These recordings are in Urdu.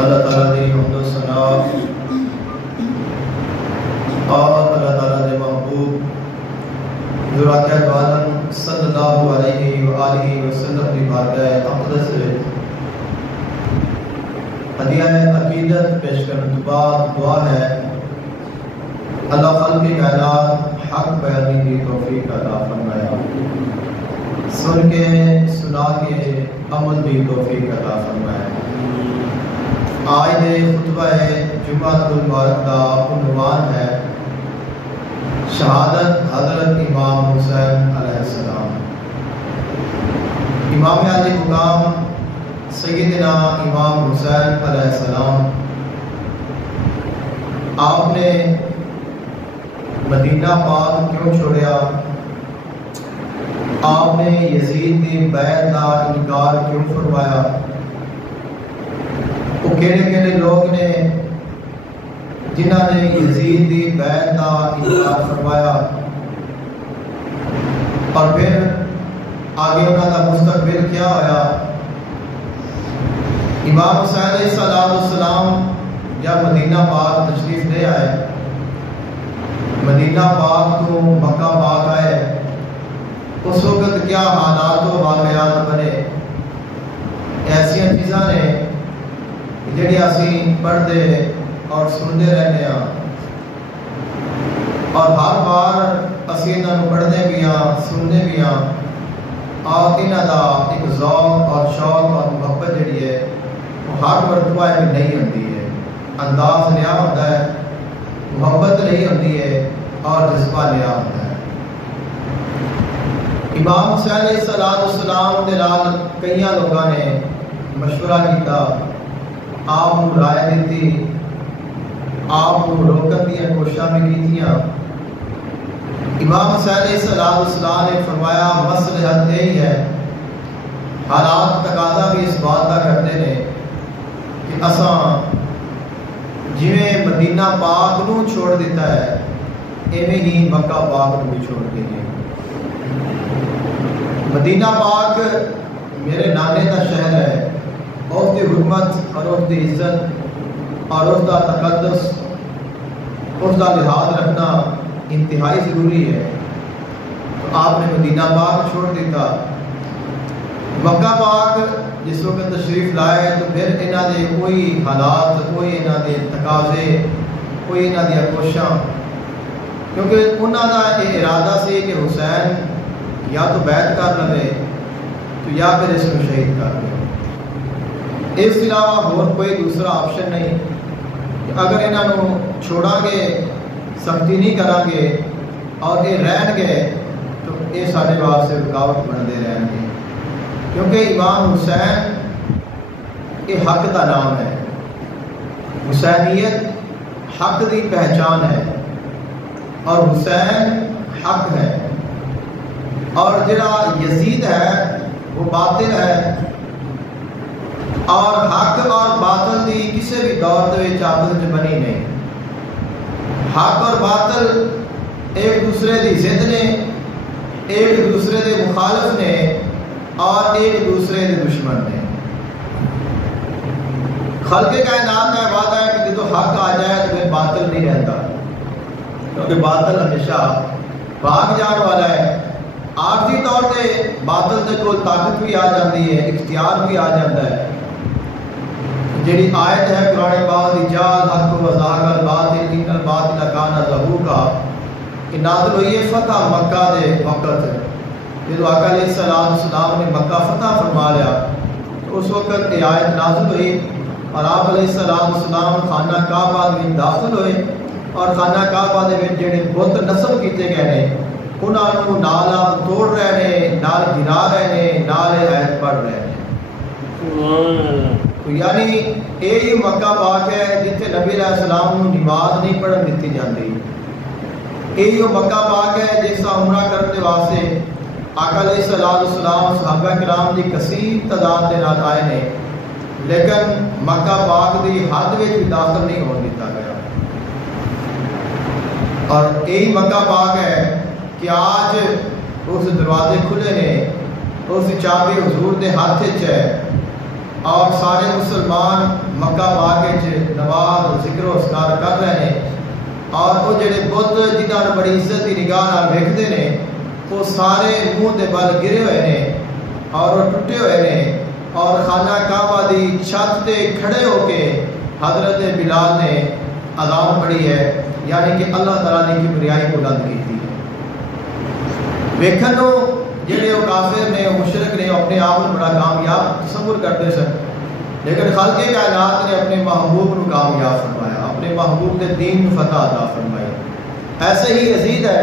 اللہ تعالیٰ دی حمد و ثنا اور اللہ تعالیٰ دے محبوب ذرات عالم صلی اللہ علیہ وآلہ وسلم کی بارگاہ اقدس ہدیہ عقیدت پیش کرنے کے بعد دعا ہے اللہ خلق کائنات حق بیانی کی توفیق عطا فرمایا، سن کے سنا کے عمل کی توفیق عطا فرمایا۔ آج کے خطبہ جمعہ المبارک کا عنوان ہے شہادت حضرت امام حسین علیہ السلام۔ امام علی مقام سیدنا امام حسین علیہ السلام آپ نے مدینہ پاک کیوں چھوڑیا؟ آپ نے یزید کی بیعت کا انکار کیوں فرمایا؟ وہ کہڑے لوگ نے جنہوں نے یزید کی بیعت کا انکار فرمایا اور پھر آگے انہوں کا مستقبل کیا ہویا؟ امام حسین علیہ السلام جب مدینہ پاک تشریف لے آئے، مدینہ پاک تو مکہ پاک آئے، اس وقت کیا حالات و واقعات بنے؟ ایسی چیزاں نے جڑی اسی پڑھتے اور سنتے رہنے ہیں اور ہر بار اسی انہوں پڑھنے بھی ہاں سننے بھی ہاں اور انہوں کا ایک ذوق اور شوق اور محبت جڑی ہے وہ ہر مرتبہ میں نہیں ہوتی ہے، انداز نیا ہوتا ہے، محبت نہیں ہوتی ہے اور جذبہ نیا ہوتا ہے۔ امام حسین علیہ السلام کے نال کئی لوگوں نے مشورہ کیا، آپ کو رائے دیتی، آپ کو روکن دیا کوششاں بھی کی۔ امام حسین علیہ السلام نے فرمایا مصلحت یہی ہے، حالات تقاضا بھی اس بات کا کرتے ہیں کہ اساں جویں مدینہ پاک نو چھوڑ دیتا ہے ایویں ہی مکہ پاک نو بھی چھوڑ دیں گے۔ مدینہ پاک میرے نانے کا شہر ہے، اس کی حرمت اور اس کی عزت اور اس کا تقدس، اس کا لحاظ رکھنا انتہائی ضروری ہے۔ تو آپ نے مدینہ پاک چھوڑ دیتا، مکہ پاک جس وقت تشریف لائے تو پھر انہوں نے کوئی حالات، کوئی انہوں نے تقاضے، کوئی انہوں نے کوششاں، کیونکہ انہوں کا یہ ارادہ سی کہ حسین یا تو بیعت کر لے تو یا پھر اس کو شہید کر لے، اس علاوہ اور کوئی دوسرا آپشن نہیں کہ اگر انہوں چھوڑا گے، سختی نہیں کریں گے اور یہ رہن گے تو یہ سارے واسطے رکاوٹ بنتے رہیں گے، کیونکہ امام حسین یہ حق کا نام ہے، حسینیت حق کی پہچان ہے اور حسین حق ہے، اور جڑا یزید ہے وہ باطل ہے، اور حق اور باطل کی کسی بھی دور کے آپس میں بنی نہیں۔ حق اور باطل ایک دوسرے کی ضد نے، ایک دوسرے کے مخالف نے اور ایک دوسرے کے دشمن نے۔ خلق کائنات کا وعدہ ہے کہ جب حق آ جائے تو پھر باطل نہیں رہتا، کیونکہ باطل ہمیشہ بھاگ جان والا ہے۔ عارضی طور پہ باطل کے کول طاقت بھی آ جاتی ہے، اختیار بھی آ جاتا ہے۔ جڑی آیت ہے قرآن پاک دی جال حق و زاق الباطل ان الباطل کان زہوقا، کہ نازل ہوئی ہے فتح مکہ دے وقت، جب آقا علیہ السلام نے مکہ فتح فرما لیا تو اس وقت یہ آیت نازل ہوئی اور آپ علیہ السلام خانہ کعبہ میں داخل ہوئے اور خانہ کعبہ دے وچ جڑے بت نصب کیتے گئے نے انہاں نوں نال توڑ رہے نے، نال گرا رہے نے، نال آیت پڑھ رہے نے۔ تو یعنی یہ مکہ پاک ہے جتنے نبی علیہ السلام کو نماز نہیں پڑھن دیتی جاتی، یہ مکہ پاک ہے جس کا عمرہ کرنے واسطے آقا علیہ السلام صحابہ کرام کی کثیر تعداد کے نال آئے نے، لیکن مکہ پاک کی حد میں بھی داخل نہیں ہونے دیتا گیا۔ اور یہی مکہ پاک ہے کہ آج اس دروازے کھلے نے، اس چابی حضور کے ہاتھ ہے اور سارے مسلمان مکہ پاک ذکر و اذکار کر رہے ہیں، اور وہ جڑے بت جنہاں نوں بڑی عزت کی نگاہ نال ویکھدے نے وہ سارے منہ دے بل گرے ہوئے نے اور وہ ٹوٹے ہوئے نے، اور خانہ کعبہ دی چھت تے کھڑے ہو کے حضرت بلال نے اذان پڑھی ہے، یعنی کہ اللہ تعالیٰ نے کبریائی بلند کی تھی۔ ویکھن نوں جڑے وہ کافر نے، مشرک نے، اپنے آپ کو بڑا کامیاب تصور کرتے سن، لیکن خالق کائنات نے اپنے محبوب کو کامیاب فرمایا، اپنے محبوب کے دین کو فتح عطا فرمائی۔ ایسے ہی یزید ہے،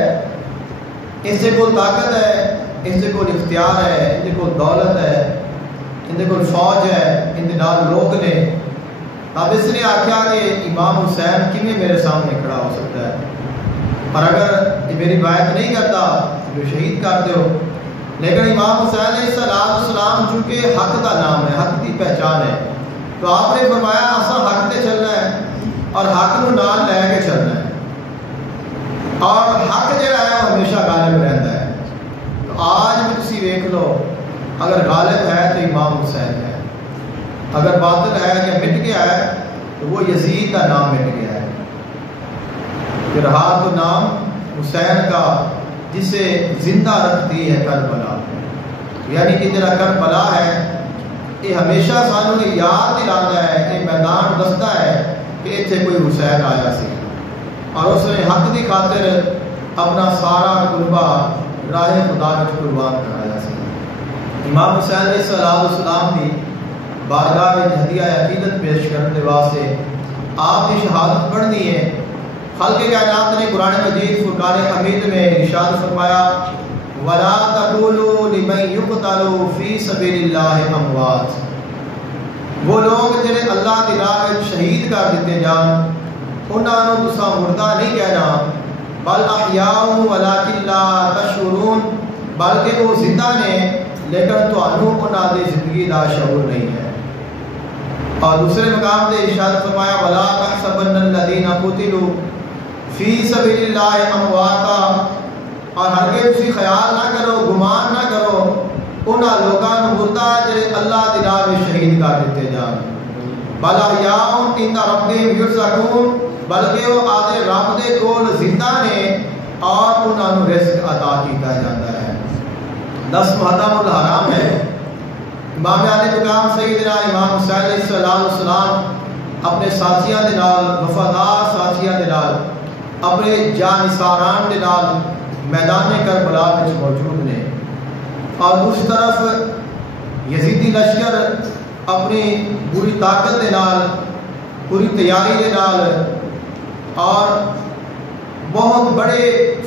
اس سے کوئی طاقت ہے، اس سے کوئی اختیار ہے، اس سے کوئی دولت ہے، ان کو فوج ہے، ان کے نال لوگ نے۔ اب اس نے آخیا کہ امام حسین کیویں میرے سامنے کھڑا ہو سکتا ہے، اور اگر یہ میری بات نہیں کرتا تو شہید کر دو۔ لیکن امام حسین علیہ السلام چونکہ حق کا نام ہے، حق کی پہچان ہے، تو آپ نے فرمایا اصل حق سے چلنا ہے اور حق نو نال لے کے چلنا ہے، اور حق جڑا ہے وہ ہمیشہ غالب رہتا ہے۔ تو آج بھی تسی ویکھ لو، اگر غالب ہے تو امام حسین ہے، اگر باطل ہے یا مٹ گیا ہے تو وہ یزید کا نام مٹ گیا ہے۔ کہ رہا تو نام حسین کا جسے زندہ رکھتی ہے کربلا، یعنی کہ جڑا کربلا ہے یہ ہمیشہ سانوں نے یاد دلاتا ہے، یہ میدان دستا ہے کہ اتنے کوئی حسین آیا سی اور اس نے حق کی خاطر اپنا سارا قربہ راہ خدا میں قربان کرایا سی۔ امام حسین علیہ السلام کی بارگاہ میں ہدیہ عقیدت پیش کرنے واسطے آپ کی شہادت پڑھنی ہے۔ خالق کائنات نے قرآن مجید فرقان حمید میں ارشاد فرمایا وَلَا تَقُولُوا لِمَن يُقْتَلُ فِي سَبِيلِ اللَّهِ أَمْوَاتٌ، وہ لوگ جنہیں اللہ کی راہ میں شہید کر دیتے جان انہاں نوں تساں مردہ نہیں کہنا، بل احیاء وَلَٰكِن لَا تَشْعُرُونَ، بلکہ وہ زندہ نے لیکن تانوں انہاں دی زندگی دا شعور نہیں ہے۔ اور دوسرے مقام پہ ارشاد فرمایا وَلَا تَحْسَبَنَّ الَّذِينَ قُتِلُوا فِي سَبِيلِ اللَّهِ أَمْوَاتًا، اور ہرگز تسی خیال نہ کرو، گمان نہ کرو انہاں لوگاں نوں مردہ جڑے اللہ دی راہ میں شہید کر دیتے جان، بل احیاء عند ربهم یرزقون، بلکہ وہ آدھے رب دے کول زندہ نے اور انہاں نوں رزق عطا کیتا جاتا ہے۔ 10 محرم الحرام ہے، امام علی مقام سیدنا امام حسین علیہ السلام اپنے ساتھیاں دے نال، وفادار ساتھیاں دے نال، اپنے جانثاران دے نال میدان کربلا میں موجود نے، اور دوسری طرف یزیدی لشکر اپنی پوری طاقت دے نال، پوری تیاری دے نال اور بہت بڑے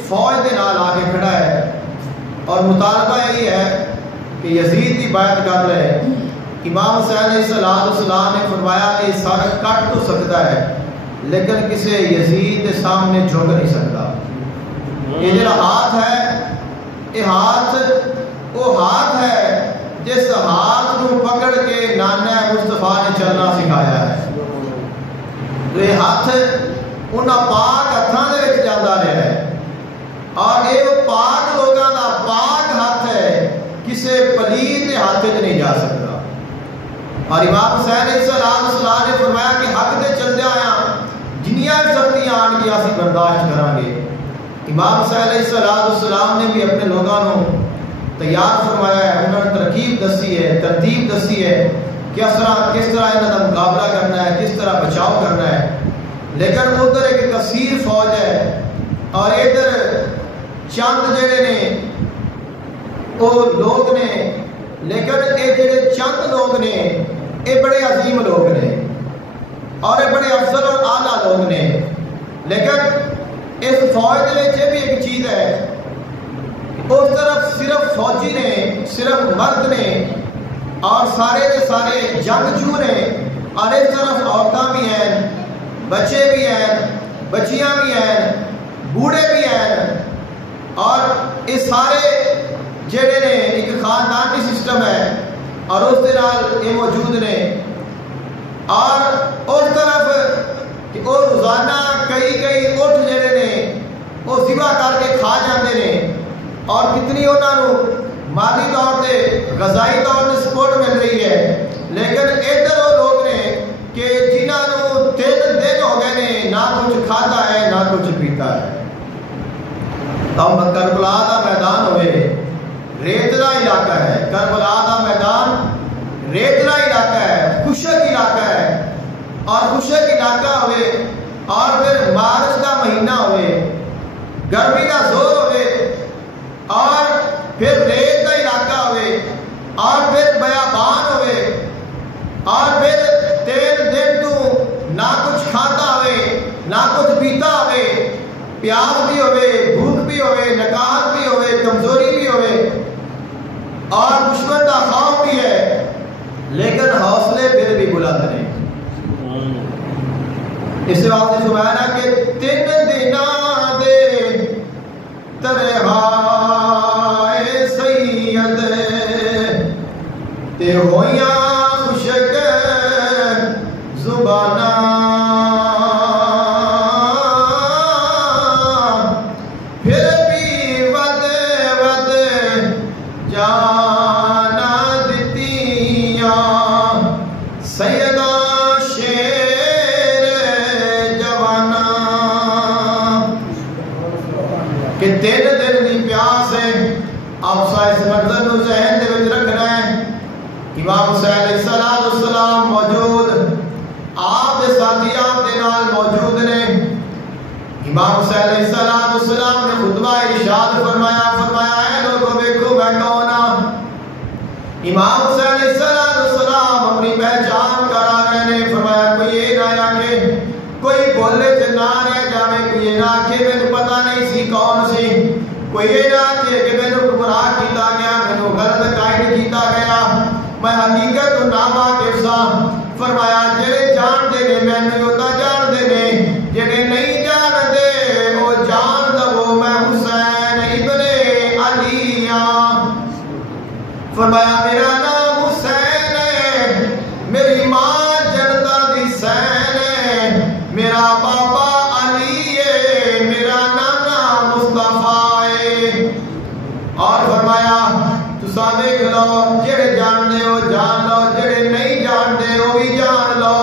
فوج دے نال آگے کھڑا ہے، اور مطالبہ یہی ہے کہ یزید کی بیعت کر لے۔ امام حسین علیہ السلام نے فرمایا کہ سر کٹ تو سکتا ہے لیکن کسی یزید کے سامنے جھک نہیں سکتا۔ یہ جڑا ہاتھ ہے یہ ہاتھ وہ ہاتھ ہے جس ہاتھ کو پکڑ کے نانا مصطفیٰ نے چلنا سکھایا ہے، تو یہ ہاتھ انہاں پاک ہاتھاں دے وچ جاندا رہا ہے، اور یہ پاک لوگاں دا پاک ہاتھ ہے، کسے پلید ہاتھ سے نہیں جا سکتا۔ اور امام حسین علیہ السلام نے فرمایا کہ حق دے چلدے آیا جنیاں سختیاں آن گیا اسی برداشت کریں گے۔ امام حسین علیہ السلام نے بھی اپنے لوگوں کو تیار فرمایا ہے، انہوں نے ترکیب دسی ہے، ترتیب دسی ہے کہ کس طرح انہوں کا مقابلہ کرنا ہے، کس طرح بچاؤ کرنا ہے۔ لیکن ادھر ایک کثیر فوج ہے اور ادھر چند جڑے نے وہ لوگ نے، لیکن یہ جڑے چند لوگ نے یہ بڑے عظیم لوگ نے اور یہ بڑے افضل اور اعلیٰ لوگ نے۔ لیکن اس فوج کے بھی ایک چیز ہے، اس طرف صرف فوجی نے، صرف مرد نے اور سارے دے سارے جنگجو نے، اور اس طرف عورتیں بھی ہیں، بچے بھی ہیں، بچیاں بھی ہیں، بوڑھے بھی ہیں، اور یہ سارے جڑے نے ایک خاندانی سسٹم ہے اور اس دے نال یہ موجود نے۔ اور اس طرف کہ وہ روزانہ کئی اٹھ جڑے نے وہ ذبح کر کے کھا جاندے نے، اور کتنی انہوں نے مالی طور پہ غذائی طور پہ سپورٹ مل رہی ہے، لیکن ادھر وہ لوگ نے کہ جنہوں نے 3 دن ہو گئے کچھ پیتا ہے۔ کربلا دا میدان ہوئے ریتلا علاقہ ہے، کربلا دا میدان ریتلا علاقہ ہے، خشک علاقہ ہے، اور خشک علاقہ ہوئے اور پھر مارچ کا مہینہ ہوئے، گرمی کا زور ہوئے، اور پھر ریت کا علاقہ ہوئے، اور پھر بیابان ہوئے، اور پھر 3 دن تو نہ کچھ کھاتا ہوئے نہ کچھ پیتا ہوئے، پیاس بھی ہوئے، بھوک بھی ہوئے، نکاہت بھی ہوئے، کمزوری بھی ہوئے، اور دشمن کا خوف بھی ہے، لیکن حوصلے پھر بھی بلند نہیں۔ اس واسطے سبحانہ کہ 3 دناں دے تنہائے سید تے ہویاں خشک زبانہ، پھر بھی ود ود جانا دتیاں سیدہ شیر جوانا، کہ 3 دن دی پیاس ہے۔ آپ سا اس منظر نو ذہن دے وچ رکھنا ہے۔ امام حسین علیہ السلام موجود، آپ دے ساتھی آپ دے نال موجود نے۔ امام حسین علیہ السلام نے خطبہ ارشاد فرمایا اے لوگوں دیکھو میں کون ہاں۔ امام حسین علیہ السلام اپنی پہچان کرا رہے نے، فرمایا کوئی یہ نہ آکے، کوئی بولے چ نہ رہ جاوے، کوئی یہ نہ آکے مینوں پتہ نہیں سی کون سی، کوئی یہ نہ آکے کہ مینوں گمراہ کیتا گیا، مینوں غلط گائیڈ کیتا گیا، میں حقیقت تو نہ واقف سا۔ فرمایا جڑے جان دے نے مینوں اودا جان دے نے، جڑے نہیں جان دے وہ جان دو میں حسین ابن علی ہاں۔ فرمایا میرا نام حسین ہے، میری ماں جنتا دی سین ہے، میرا بابا علی ہے، میرا نانا مصطفیٰ ہے۔ اور فرمایا تسا دیکھ لو، جڑے جان دے ہو جان لو، جڑے نہیں جان دے وہ بھی جان لو۔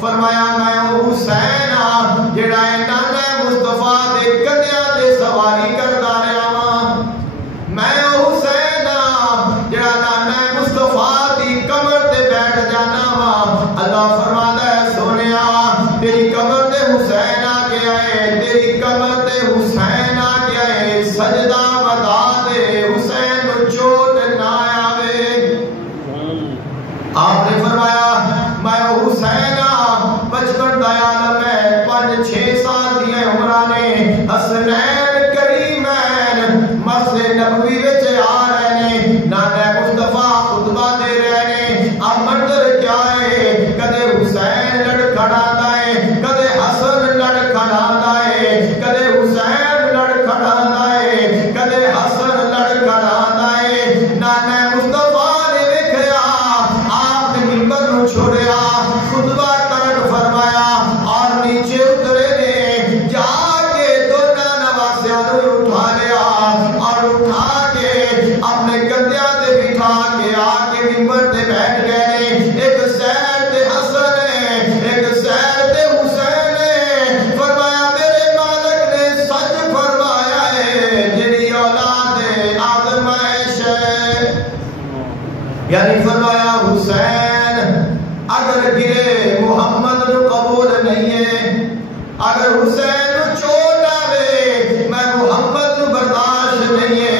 فرمایا میں وہ حسین ہاں جڑا نانا مصطفیٰ دے کنیاں دے سواری کردا رہا ہاں، میں وہ حسین ہاں جڑا نانا مصطفیٰ دی کمر تے بیٹھ جانا ہاں۔ اللہ فرماتا ہے سونیا تیری کمر تے حسین آ گیا ہے، تیری کمر تے حسین آ گیا ہے، سجدہ ودا دے حسین نو چوٹ نہ آوے۔ آپ نے فرمایا میں وہ حسین ہاں، 55 دا عالم ہے، 5-6 سال دی عمراں نے، حسنین کریمین مسجد نبوی وچ آ رہے نے، نانا مصطفیٰ خطبہ دے رہے نے۔ اب منظر کیا ہے، کدے حسین لڑکھڑاندا ہے، کدے حسن لڑکھڑاندا ہے، کدے حسین لڑکھڑاندا ہے، کدے حسن لڑکھڑاندا ہے۔ نانا مصطفیٰ نے ویکھیا، آپ نے منبر نو چھوڑیا، خطبہ کرن فرمایا اور نیچے اترے نے، جا کے دونوں نواسیاں نو اٹھا لیا اور اٹھا کے اپنے کندھیاں تے بٹھا کے آ کے منبر تے بیٹھ گئے نے۔ ایک سیر تے حسن ہے، ایک سیر تے حسین ہے۔ فرمایا میرے مالک نے سچ فرمایا ہے، جڑی اولاد آدمائش ہے، یعنی فرمایا حسین اگر گرے محمد نو قبول نہیں ہے، اگر حسین نو چوٹ آوے میں محمد نو برداشت نہیں ہے،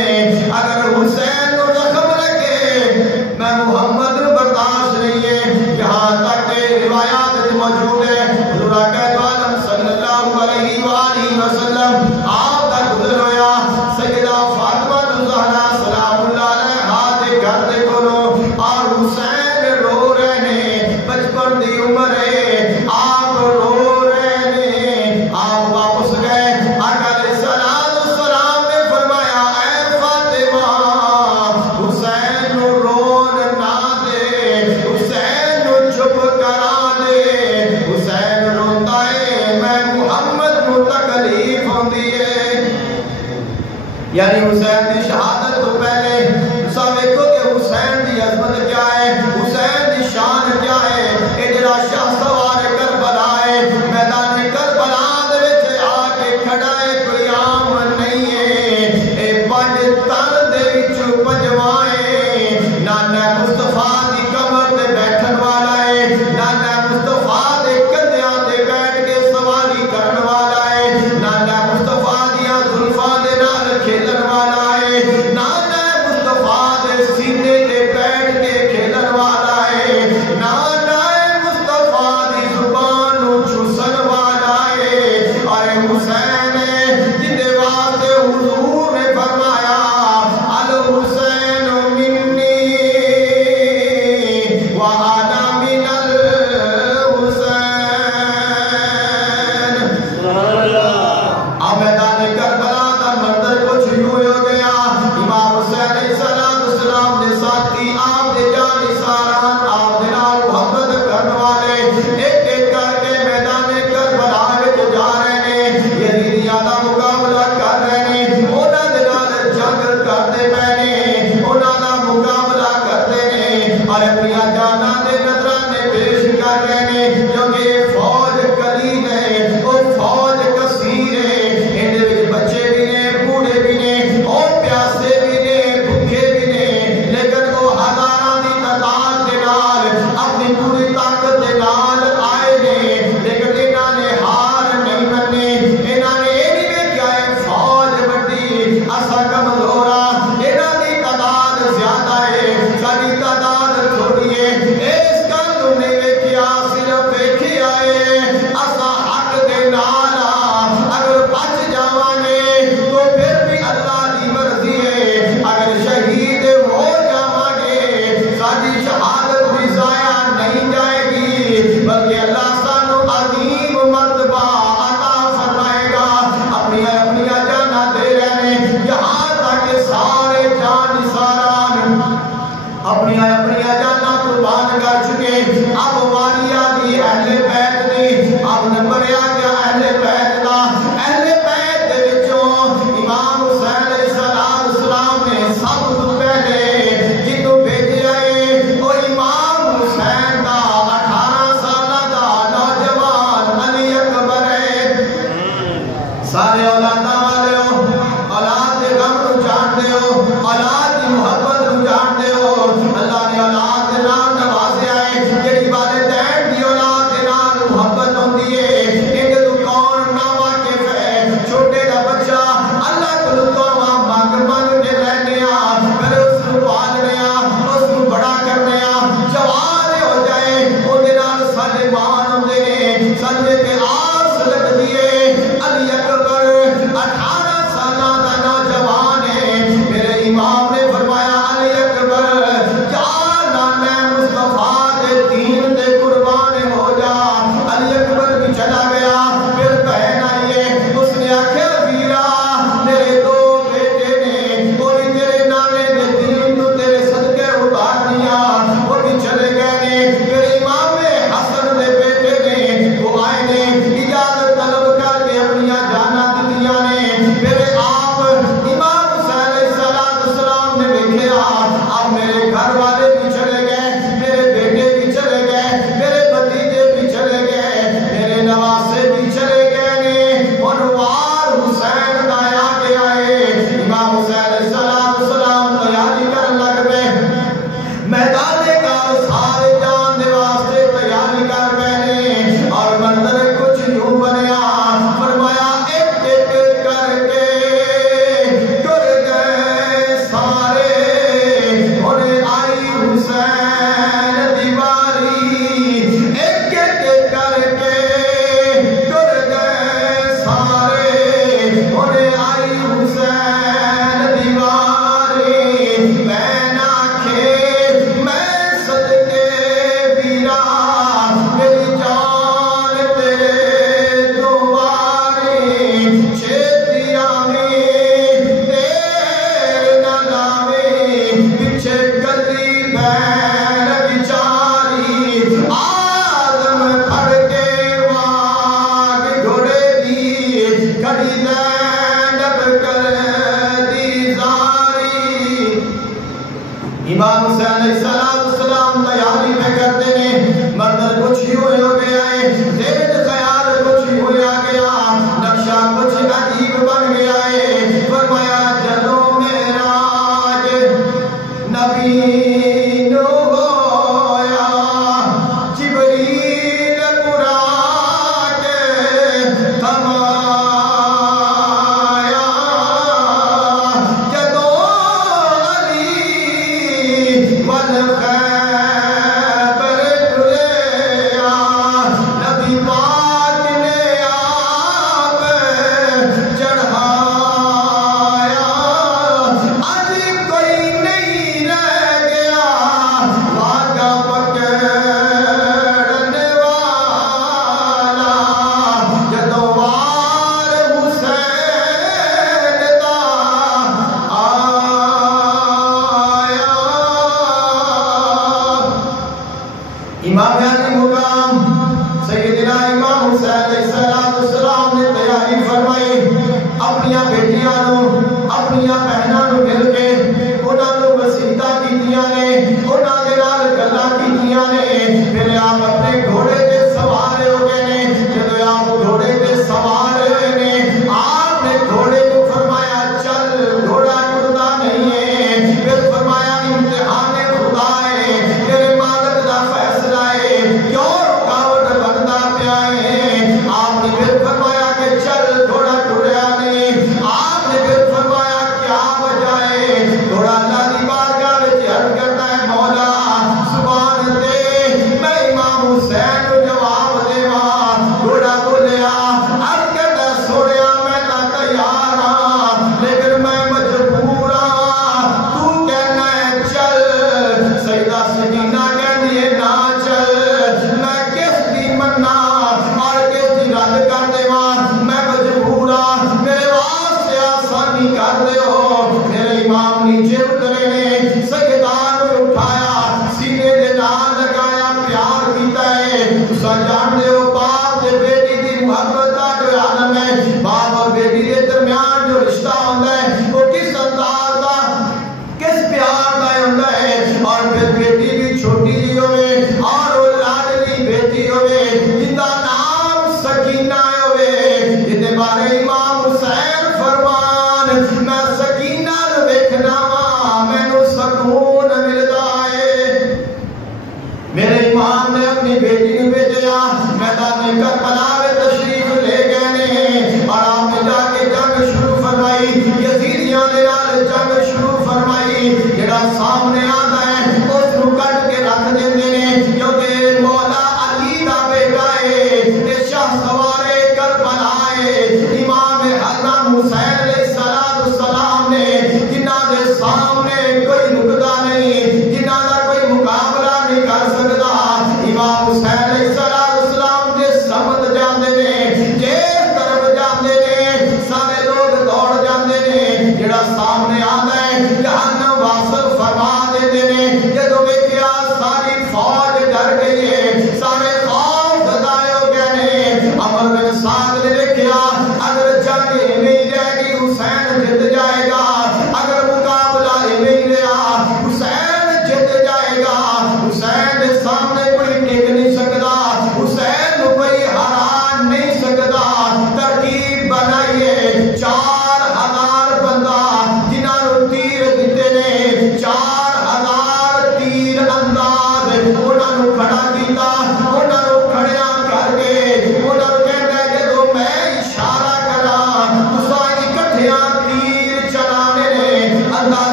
اگر حسین نو زخم لگے میں محمد نو برداشت نہیں ہے۔ یہاں تک کہ روایات موجود ہے حضور اکرم عالم صلی اللہ علیہ وآلہ وسلم آپ کا گزر ہویا سیدہ فاطمہ الزہرا سلام اللہ علیہا دے گھر دے کولوں، اور حسین رو رہے نے، 55 دی عمر ہے، آپ رو رہے نے۔ آپ واپس گئے، آقا علیہ السلام نے فرمایا اے فاطمہ حسین نو رون نہ دے، حسین نو چپ کرا دے، حسین روندا ہے میں محمد نو تکلیف ہوندی ہے۔ یعنی حسین دی شہادت تو پہلے تساں ویکھو کہ حسین دی عظمت کیا ہے، حسین دی شان کیا ہے۔ اے جڑا شاہ سوار کربلا ہے، میدان کربلا دے وچ آ کے مصطفیٰ دے کندھیاں تے بیٹھ کے سواری کرن والا ہے، نانا مصطفیٰ دیاں زلفاں دے نال کھیلن والا ہے، نانا مصطفیٰ دے سینے تے بیٹھ کے کھیلن والا ہے، نانا مصطفیٰ دی زبان نوں چوسن والا ہے، اور حسین جن دے واسطے حضور نے فرمایا الحسین منی وانا من الحسین۔ سبحان اللہ۔ اب میدان کربلا دا منظر کچھ یوں ہو گیا، امام حسین علیہ السلام دے ساتھی آپ دے جانثاران آپ دے نال محبت کرن والے ایک ایک کر کے میدان کربلا وچ جا رہے نے، یزیدیاں دا مقابلہ کر رہے نے، انہاں دے نال جنگ کرتے پے نے، انہاں دا مقابلہ کرتے نے، اور اپنی جاناں دے نذرانے پیش کر رہے نے، کیونکہ فوج قلیل ہے، او فوج کثیر ہے، اندے وچ بچے بھی نے، بوڑھے بھی نے، اور پیاسے بھی نے، بھوکے بھی نے، لیکن وہ ہزاراں دی تعداد دے نال اپنی پوری طاقت دے نال آئے نے، لیکن انہاں نے ہار نہیں منی، انہاں نے یہ نہیں ویکھیا ہے فوج وڈی اساں کمزور ہاں، انہاں دی تعداد زیادہ ہے ساری تعداد تھوڑی ہے، اس گل نوں نہیں ویکھیا، صرف ویکھیا ہے اساں حق دے نال ہاں، اگر بچ جاواں گے تو پھر بھی اللہ دی مرضی ہے، اگر شہید ہو جاواں گے ساری شہادت بھی ضائع نہیں جائے گی، بلکہ اللہ سانو عظیم مرتبہ عطا فرمائے گا۔ اپنی جاناں دے رہے ہیں یہاں تک کہ سارے جانثاران اپنی جاناں قربان کر چکے، اب واری آ گئی اہل بیت دی، اب نمبر آ گیا اہل بیت دا، اہل بیت دے وچوں امام حسین علیہ السلام نے سب تو پہلے جنوں بھیجیا ہے وہ امام حسین دا 18 سالہ دا نوجوان علی اکبر ہے۔ سارے اولاداں والے ہو، اولاد دے غم نوں جانتے ہو، اولاد دی محبت نوں جانتے ہو، اللہ نے اولاد دے نال نوازیا ہے، جہی والدین دی اولاد دے نال محبت ہوندی ہے، اندے تو کون نہ واقف ہے، چھوٹے دا بچہ اللہ کو دعا منگ کے لینے آ، پھر اس کو پالنے آ، اس کو بڑا کرنے آ، جوان ہو جائے اندے نال سارے مان ہوندے نے، سجدے تے آس لگدی ہے۔ علی اکبر 18 سالہ دا نوجوان ہے، میرے امام نے فرمایا علی اکبر جا نانا مصطفیٰ دے دین دے قربان ہو جا۔ علی اکبر بھی چلا گیا، پھر بہن آئی ہے، اس نے آکھیا ویرا میرے دو بیٹے نے، وہ بھی تیرے نانے دے دین تو تیرے صدقے اتار دیا، وہ بھی چلے گئے نے، پھر امام حسن دے بیٹے نے وہ آئے نے، اجازت طلب کر کے اپنی جاناں دتیاں نے، پھر آپ امام حسین علیہ السلام نے دیکھا اب میرے گھر والے بھی چلے گئے، میرے بیٹے بھی چلے گئے، میرے بھتیجے بھی چلے گئے، میرے نواسے بھی چلے گئے نے، اور وار حسین دا آ گیا ہے۔ امام حسین علیہ السلام تیاری کرن لگ پے، میدان کا سارے جان دے واسطے تیاری کر پے، اور منظر کچھ یوں بنیا، فرمایا ایک ایک کر کے ٹر گئے سارے، انہیں آئی حسین دیواری، ایک ایک کر کے ٹر گئے سارے، انہیں آئی حسین دیواری، میں نہ کھے میں صدقے ویرا میری جان تیرے دواری، چھیتی آمی تیر نہ لاوی، پیچھے گلی بہن بیچاری، آدم پھڑ کے واگ گھوڑے دی، کھڑی زینب کر دی زاری۔ امام حسین علیہ السلام تیاری پہ کرتے ہیں، منظر کچھ ہی ہو گیا ہے، ذہن خیال کچھ ہی ہو گیا، نقشہ کچھ عجیب بن گیا ہے، فرمایا جلو معراج نبی نو ہویا، جبریل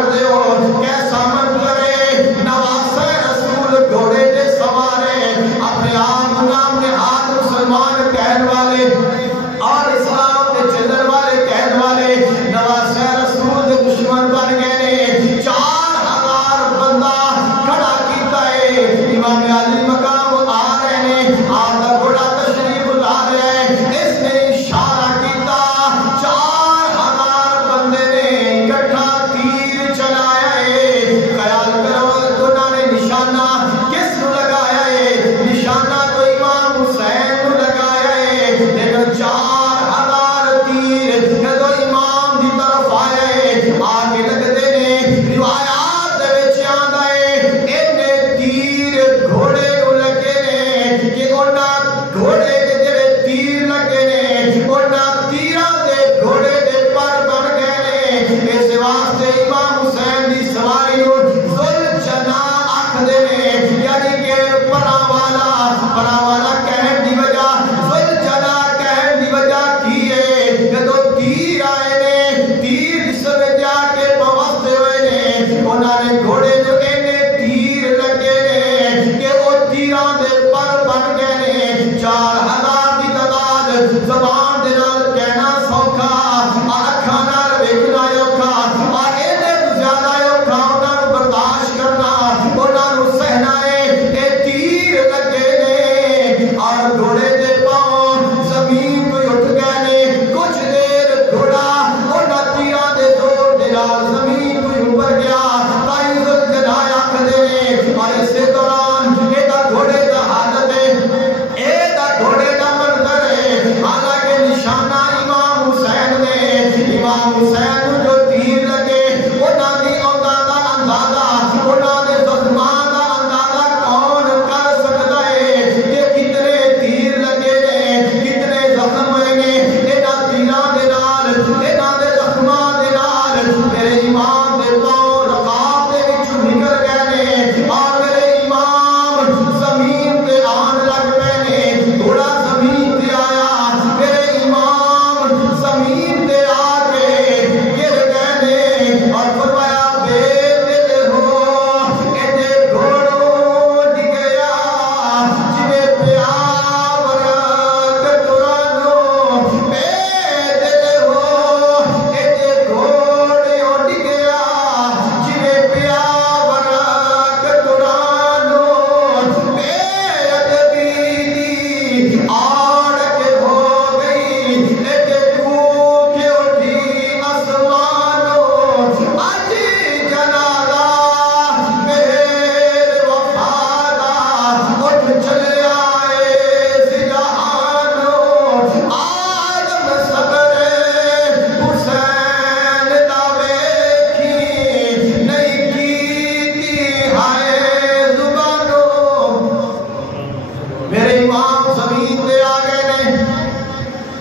کر دے ہو کیسا منظر ہے نواسے رسول گھوڑے دے سوارے اپنے آپ نام نہاد مسلمان کہن والے اور اسلام دے چلن والے کہن والے نواسے رسول دے دشمن بن گئے 4000 بندہ کھڑا کیتا ہے امام علی مقام آ رہے ہیں آپ کا گھوڑا تشریف لا رہے ہیں اس نے اشارہ کیتا 4000 بندے نے اکٹھا تیر چلایا ہے خیال کرو انہوں نے نشانہ کس نو لگایا ہے نشانہ تو امام حسین نو لگایا ہے لیکن 4000 تیر جدو امام دی طرف آیا ہے آگے لگتے نے روایات دے وچ آندا ہے اینے تیر گھوڑے نو لگے نے کہ انہاں گھوڑے دے جڑے تیر لگے نے انہاں تیراں دے گھوڑے دے پر بن گئے نے اس واسطے امام حسین دی سواری نو ذوالجناح آکھدے نے یعنی کہ پناہ والا کہن دی وجہ ذوالجناح کہن دی وجہ کی ہے جدو تیر آئے نے تیر جس میں جا کے پوستے ہوئے نے انہوں نے گھوڑے جو اینے تیر لگے نے کہ وہ تیران دے پر بن گئے نے 4000 کی تعداد زبان دے نال کہنا سوکھا اکھاں نال ویکھنا اوکھا اور اینے زیادہ اوکھا انہاں نوں برداشت کرنا انہاں نوں سہنا ہے اے تیر لگے نے اور گھوڑے دے پاؤں زمین تو اٹھ گئے نے کچھ دیر گھوڑا انہاں تیراں دے زور دے نال زمین تو اوپر گیا تائی ذوالجلال آکھدے نے اور اسی دوران اے دا گھوڑے دا حالت ہے اے دا گھوڑے دا منظر ہے حالانکہ نشانہ امام حسین نے امام حسین جو تیر لگے انہاں دی اوتاں دا اندازہ انہاں دے زخماں دا اندازہ کون کر سکتا ہے کہ کتنے تیر لگے نے کتنے زخم ہوئے نے انہاں تیراں دے نال انہاں دے زخماں دے نال میرے امام دے پاؤں رکاب دے وچوں نکل گئے نے اور میرے امام زمین تے آن لگ پے نے گھوڑا زمین تے آیا میرے امام زمین تے آ کے گر گئے نے اور فرمایا بے دل ہو اے گھوڑوں ڈگیا جنے پیاور کٹرانو بے دل ہو اے گھوڑوں ڈگیا جنے پیاور کٹرانو بے ادبی دی آڑ کے ہو گئی اے کوہ کے اٹھی آسمانو اج جنازہ میرے وفادہ اٹھ چلے آئے جہانو آدم صبر حسین دا ویکھی نہیں کیتی ہائے زبانو میرے امام زمین تے آ گئے نے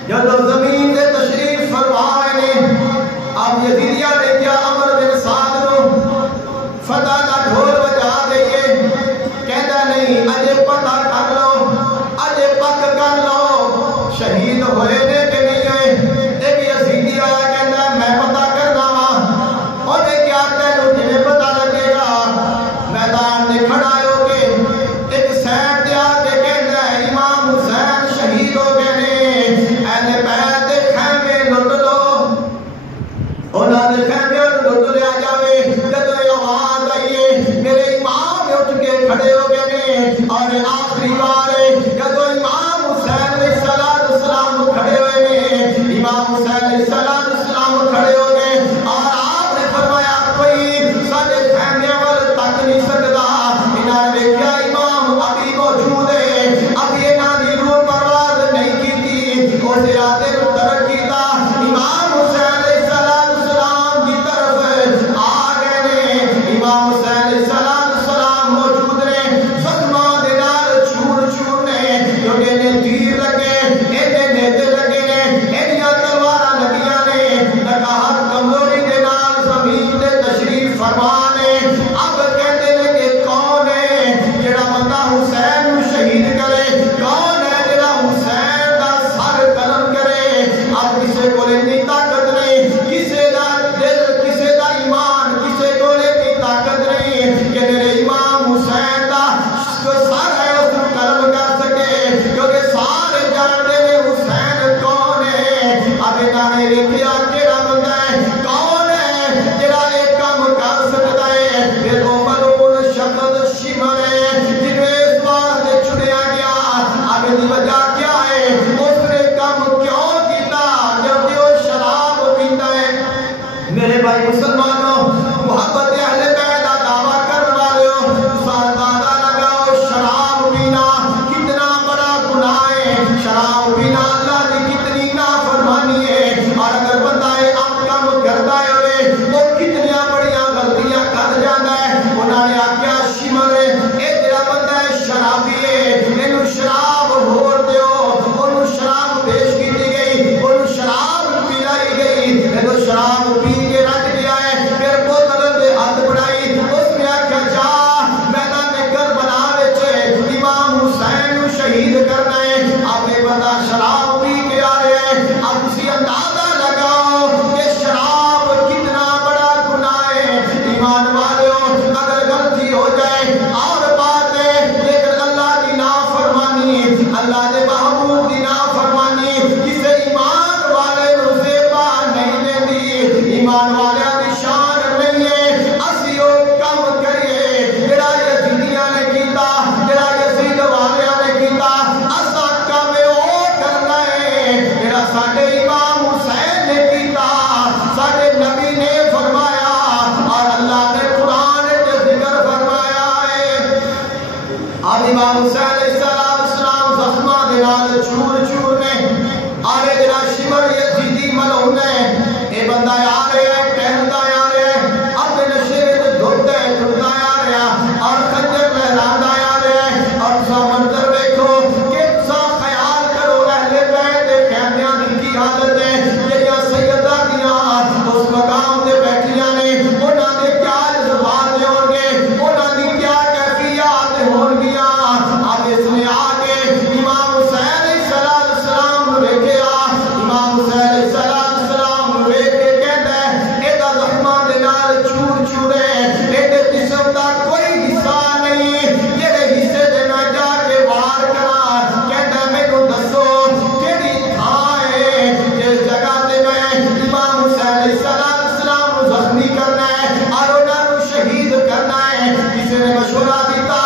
جدو زمین تے تشریف فرما رہے نے اب یزیدیہ نے کیا عمر بن سعد نو فتح دا ڈھول بجا دئیے کہتا نہیں اجے پتہ کر لو اجے پک کر لو شہید ہوئے نے کہ نہیں ہوئے ایک یزیدی آیا کہتا ہے میں پتہ کرنا وا انہیں کیا تینوں جنہیں پتہ لگے گا میدان میں کھڑا ہو کے ایک سینٹ دے آ کے کہتا ہے امام حسین شہید ہو گئے نے اہل بیت دے خیمے لٹ لو انہوں نے خیمے لٹ لیا جاوے جدو آواز آئیے میرے امام اٹھ کے کھڑے ہو گئے نے اور آخری بار جدو امام حسین علیہ السلام کھڑے ہوئے نے امام حسین علیہ السلام کھڑے ہو گئے اور آپ نے فرمایا کوئی سارے خیمے وال تک نہیں سکتا انہوں نے دیکھا امام ابھی موجود ہے ابھی انہوں نے روح پرواز نہیں کی تھی اس ارادے کو ترک کیتا امام حسین علیہ السلام کی طرف آ گئے نے امام حسین علیہ السلام موجود نے زخماں دے نال چور چور نے کیونکہ انہیں تیر لگے انہیں نیزے لگے نے انہیاں تلواراں لگیاں نے نکاہت کمزوری دے نال زمین تے تشریف فرما نے اب کہتے ہیں کہ کون ہے جڑا بندہ حسین نو شہید کرے کون ہے جڑا حسین دا سر قلم کرے اب کسے کو نہیں طاقت نہیں کسے دا دل کسے دا ایمان کسے ایمان والوں اگر غلطی ہو جائے اور بات ہے، لیکن اللہ کی نافرمانی، اللہ کے محبوب کی نافرمانی کسے ایمان والے نو زیبا نہیں دیندی، ایمان والے کی شان نہیں ہے۔ اسی او کم کریے جڑا یزیدیاں نے کیتا، جڑا یزید والیاں نے کیتا، اسا کم او کرنا ہے جڑا ساڈے امام حسین نے کیتا، ساڈے نبی نے فرمایا اور اللہ نے قرآن کے ذکر فرمایا ہے۔ اب امام حسین علیہ السلام زخماں دے نال چور چور نے، آرے جڑا شمر یزیدی ملعون ہے، اے بندہ آ رہا ہے ٹہلدا آ رہا ہے، اپنے نشے وچ دھڑدا ہے ٹردا آ رہا اور خنجر لہراندا آ رہا ہے، اور تساں منظر ویکھو کہ تساں خیال کرو اہل بیت دے قیدیاں دی کی حالت ہے، جڑیاں سیدہ دیاں اس مقام تے بیٹھیاں نے، انہاں دے کیا جذبات ہون گے، انہاں دی کیا کیفیات ہون گیاں۔ اب اس نے آ کے امام حسین علیہ السلام نو ویکھیا، امام حسین علیہ السلام نو ویکھ کے کہندا ہے اے دا زخماں دے نال چور چور ہے، اے دے جسم دا کوئی حصہ نہیں جڑے حصے دے میں جا کے وار کراں۔ کہندا مینوں دسو کیڑی تھاں ہے جس جگہ تے میں امام حسین علیہ السلام نو زخمی کرنا ہے اور انہاں نو شہید کرنا ہے۔ کسی نے مشورہ دیتا،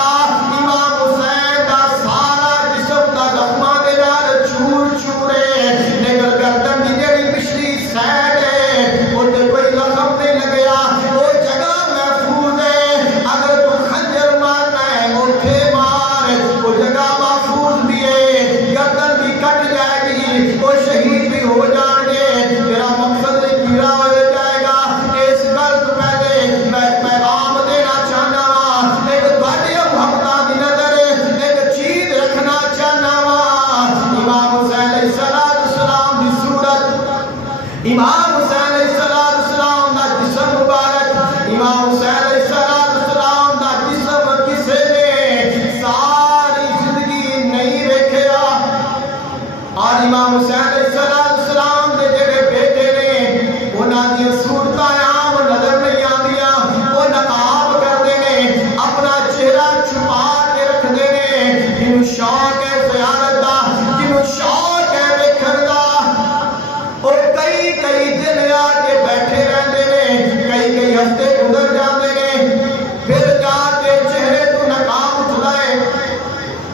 امام حسین دا سارا جسم دا زخماں دے نال چور چور ہے، لیکن گردن دی جڑی پچھلی سائڈ ہے اوتے کوئی زخم نہیں لگیا، وہ جگہ محفوظ ہے۔ اگر تو خنجر مارنا ہے اوتھے مار، وہ جگہ محفوظ بھی ہے، گردن بھی کٹ جائے گی، وہ شہید بھی ہو جائیں گے، تیرا مقصد پورا ہو جائے گا۔ اس گل تو پہلے میں پیغام دینا چاہنا وا، ایک تہاڈی محبتاں دی نظر ایک چیز رکھنا چاہنا وا۔ امام حسین علیہ السلام دی صورت، امام حسین علیہ السلام دا جسم مبارک، امام حسین علیہ السلام دا جسم کسے نے ساری زندگی نہیں ویکھیا، اور امام حسین علیہ السلام دے جڑے بیٹے نے انہاں دی صورتاں عام نظر نہیں آندیاں، وہ نقاب کردے نے، اپنا چہرہ چھپا کے رکھدے نے، جنوں شوق ہے زیارت دا، جنوں شوق ہے ویکھن دا، اور کئی کئی دن آ کے بیٹھے رہندے نے، کئی ہفتے گزر جاندے نے، پھر جا کے چہرے تو نقاب اٹھدا ہے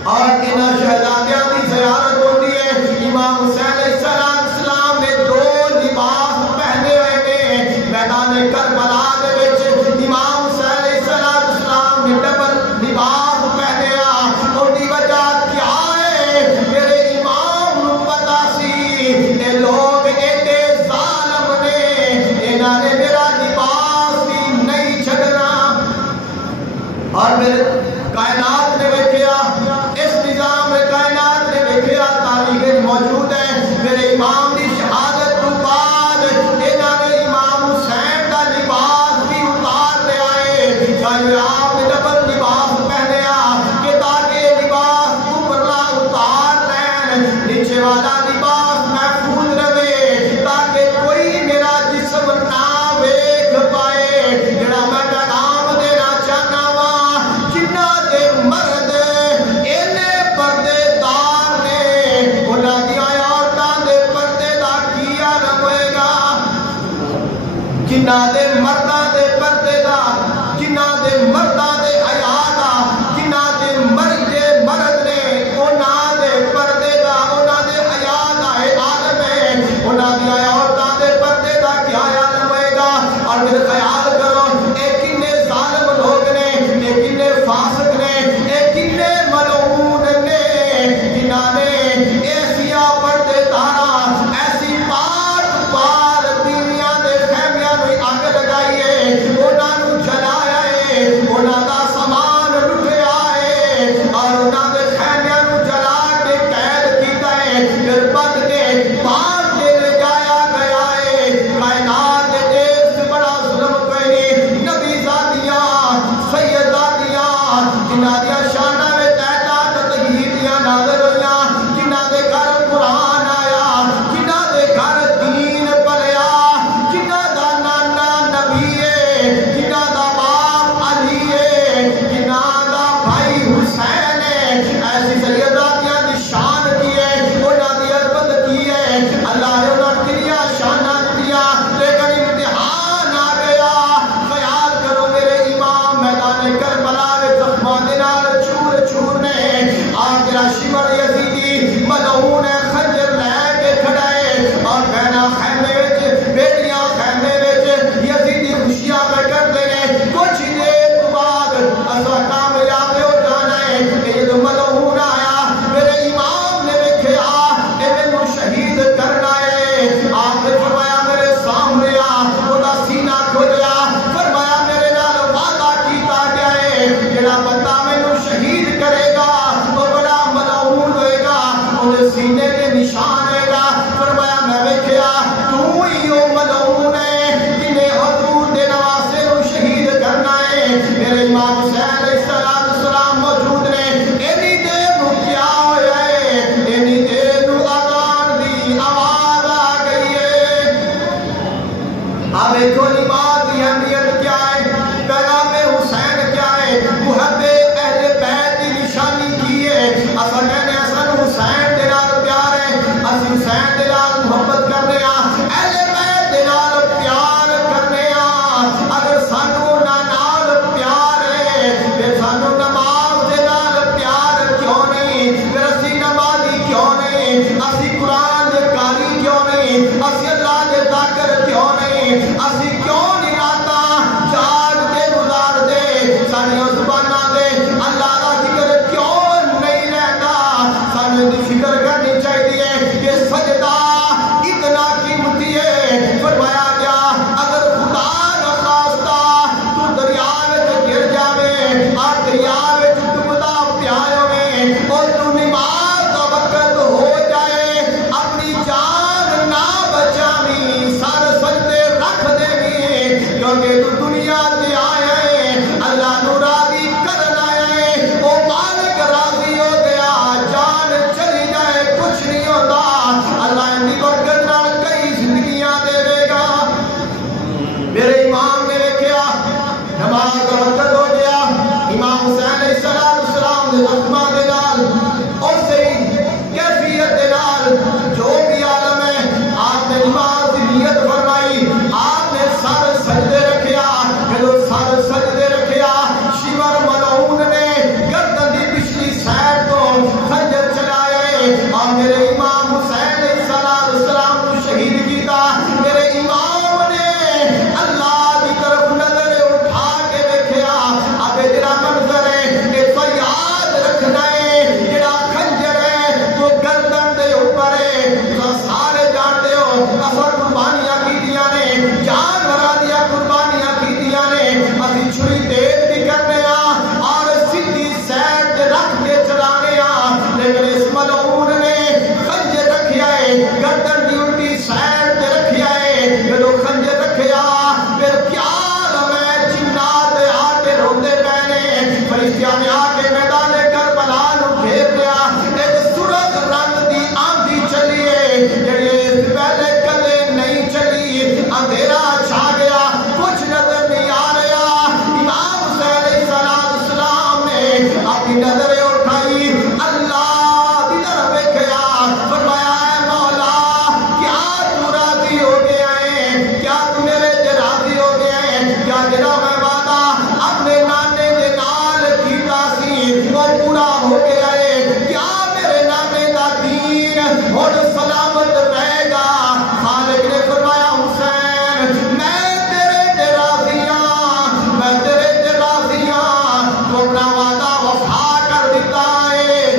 اور انہاں شہزادیاں دی زیارت ہوندی ہے۔ امام حسین علیہ السلام نے دو لباس پہنے ہوئے نے، میدان کربلا دے وچ امام حسین علیہ السلام نے ڈبل لباس پہنیا، اور دی وجہ کیا ہے؟ میرے امام نو پتہ سی اے لوگ ایڈے ظالم نے، انہاں نے میرا لباس بھی نہیں چھڈنا۔ اور میرے کائنات نے ویکھیا، اس نظام کائنات نے ویکھیا، تاریخ موجود ہے، میرے امام دی شہادت تو بعد انہاں نے امام حسین دا لباس بھی اتار لے آئے، چاہے آپ نے ڈبل لباس پہنیا کہ تاکہ یہ لباس اوپرلا اتار لین، نیچے والا لباس محفوظ رہے، تاکہ کوئی میرا جسم نہ ویکھ پائے۔ جڑا میں پیغام دینا چاہنا وا، جنہ دے مر سینے کے نشان ہے گا. فرمایا میں ویکھیا تو ہی او ملعون ہے جنہیں حضور دے نواسے نو شہید کرنا ہے. میرے امام حسین علیہ السلام موجود نے. اینی دیر نو کیا ہویا ہے؟ اینی دیر نو اذان دی آواز آ گئی ہے. اب دیکھو نماز کی اہمیت کیا ہے، پیغام حسین کیا ہے، محب اہل بیت کی نشانی کی ہے. اصل کہنے اصل حسین دے نال پیار ہے، اصل حسین دے نال محبت کرنے ہاں، اہل بیت دے نال پیار کرنے ہاں. اگر سانو نال پیار ہے پھر سانو نماز دے نال پیار کیوں نہیں؟ پھر اسی نمازی کیوں نہیں؟ اسی قرآن دے قاری کیوں نہیں؟ اسی اللہ دے ذاکر کیوں نہیں؟ اسی کیوں نہیں راتا جاگ کے گزار دے؟ سانیوں زبانہ دے اللہ کا ذکر کیوں نہیں رہتا؟ سانو دی فکر کرنی چاہیے کہ سجدہ اتنا قیمتی ہے. فرمایا گیا اگر خدا نہ خواستہ تو دریا وچ گر جاوے اور دریا وچ ڈبدا پیا ہوے اور تو نماز دا وقت ہو جائے اپنی جان نہ بچاویں، سر سجدے رکھ دے کیونکہ تو دنیا تے آیا ہے اللہ نو راضی کرن آیا ہے. او مالک راضی ہو گیا جان چلی جائے کچھ نہیں ہوتا. اللہ ان کی برکت نال کئی زندگیاں دے دے گا. میرے امام نے دیکھا نماز کا وقت ہو گیا. امام حسین علیہ السلام نے زخمہ دے نال اسی کیفیت دے نال جو بھی عالم ہے آپ نے نماز کی نیت فرمائی. آپ نے سر سجدے رکھیا. جدو سر سجدے رکھیا شیور ملعون نے گردن دی پچھلی سائڈ تو خنجر چلائے اور میرے امام حسین علیہ السلام کو شہید کیتا. میرے امام نے اللہ کی طرف نظر اٹھا کے دیکھیا. اب جڑا منظر ہے یہ تو یاد رکھنا ہے، جڑا خنجر ہے وہ گردن دے اوپر ہے. سارے جانتے ہو اصل قربانیاں کیتیاں نے، جانوراں دیاں قربانیاں کیتیاں نے. اسی چھری تیز بھی کرنے ہاں اور سیدھی سائڈ تے رکھ کے چلانے ہاں، لیکن اس ملعون نے خنجر رکھیا ہے گردن دی الٹی سائڈ تے رکھیا ہے. جدو خنجر رکھیا پھر کیا میں جنات آ کے روندے پے نے، فرشتیاں نے آ کے میدان کربلا نو گھیر لیا. ایک سرخ رنگ دی آندھی چلی ہے جڑی اس پہلے کدے نہیں چلی. اندھیرا چھا گیا، کچھ نظر نہیں آ رہا. امام حسین علیہ السلام نے اپنی نظر اٹھائی، اللہ کی طرف دیکھا. فرمایا اے مولا کیا تو راضی ہو گیا ہے؟ کیا تو میرے تے راضی ہو گیا ہے؟ کیا جڑا میں وعدہ اپنے نانے دے نال کیتا سی وہ پورا ہو گیا ہے؟ کیا میرے نانے دا دین ہن سلامت رہے گا؟ خالق نے فرمایا حسین میں تیرے تے راضی ہاں، میں تیرے تے راضی ہاں. تو اپنا وعدہ وفا کر دیتا ہے.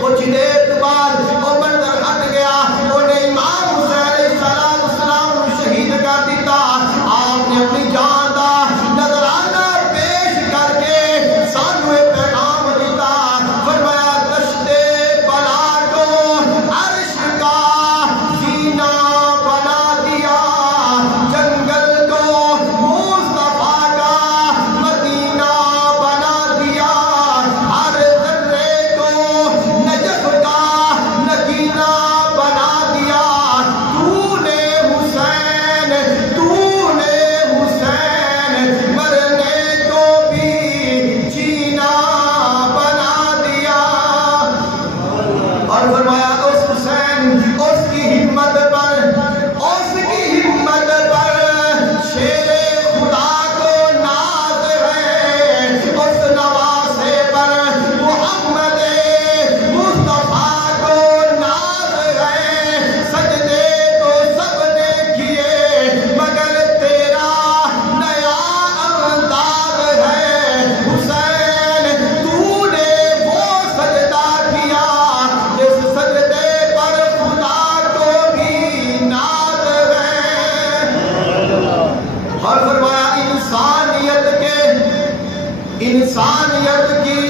کچھ دیر بعد وہ منظر ہٹ گیا. انہیں امام حسین علیہ السلام کو شہید کر دیتا. آپ نے اپنی جان دا نظرانہ پیش کر کے سانو ایک پیغام دیتا. فرمایا دشتے بلا کو عرش کا سینہ بنا دیا، جنگل کو مصطفیٰ کا مدینہ بنا دیا، ہر ذرے کو نجف کا نگینہ بنا دیا. تو نے حسین مرنے کو بھی جینا بنا دیا. اور فرمایا اس حسین اس کی ہمت پر شیر خدا کو ناز ہے، اس نواسے پر محمد مصطفیٰ کو ناز ہے. سجدے تو سب نے کیے مگر تیرا نیا انداز ہے. حسین تو نے وہ سجدہ کیا جس سجدے پر خدا کو بھی ناز ہے. اور فرمایا انسانیت کی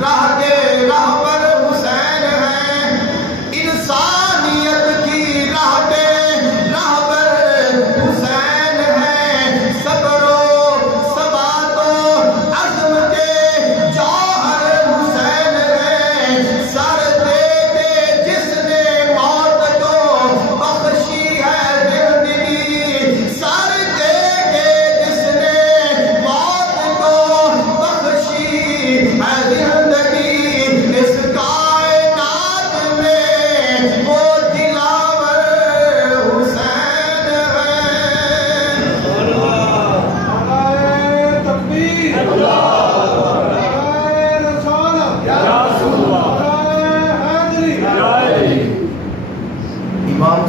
راہ کے رہبر حسین ہیں.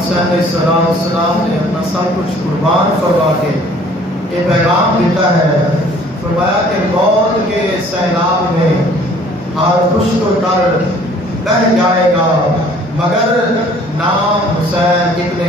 حسین علیہ السلام نے اپنا سب کچھ قربان فرما کے یہ پیغام دیتا ہے، فرمایا کہ موت کے سیلاب میں ہر خشک و تر بہہ جائے گا مگر نام حسین ابن